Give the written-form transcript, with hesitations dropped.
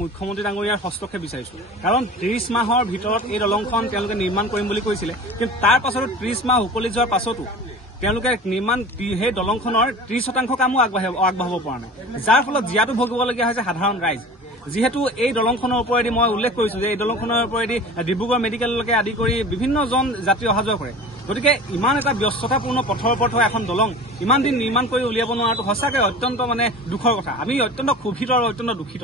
মুখ্যমন্ত্ৰী ডাঙৰীয়াৰ হস্তক্ষেপ বিচাৰিছো কাৰণ 30 মাহৰ ভিতৰত এই দলংখন তেওঁলোকে নিৰ্মাণ কৰিম বুলি কৈছিলে কিন্তু তাৰ পাছতো 30 মাহ উকলি যোৱাৰ পাছতো তেওঁলোকে নিৰ্মাণ সেই দলংখনৰ 30% কামো আগবাঢ়াব পৰা নাই যাৰ ফলত জিয়াটো ভুগিবলগীয়া হৈছে সাধাৰণ ৰাইজ যিহেতু এই দলংখনৰ ওপৰেদি মই উল্লেখ কৰিছো যে এই দলংখনৰ ওপৰেদি ডিব্ৰুগড় মেডিকেললৈকে আদি কৰি বিভিন্নজন যাত্ৰী অহা যোৱা কৰে গতিকে ইমান এটা ব্যস্ততাপূৰ্ণ পথৰ ওপৰত থকা এখন দলং ইমান দিন নিৰ্মাণ কৰি উলিয়াব নোৱাৰাটো সঁচাকৈ অত্যন্ত দুখৰ কথা আমি অত্যন্ত ক্ষোভিত আৰু অত্যন্ত দুখিত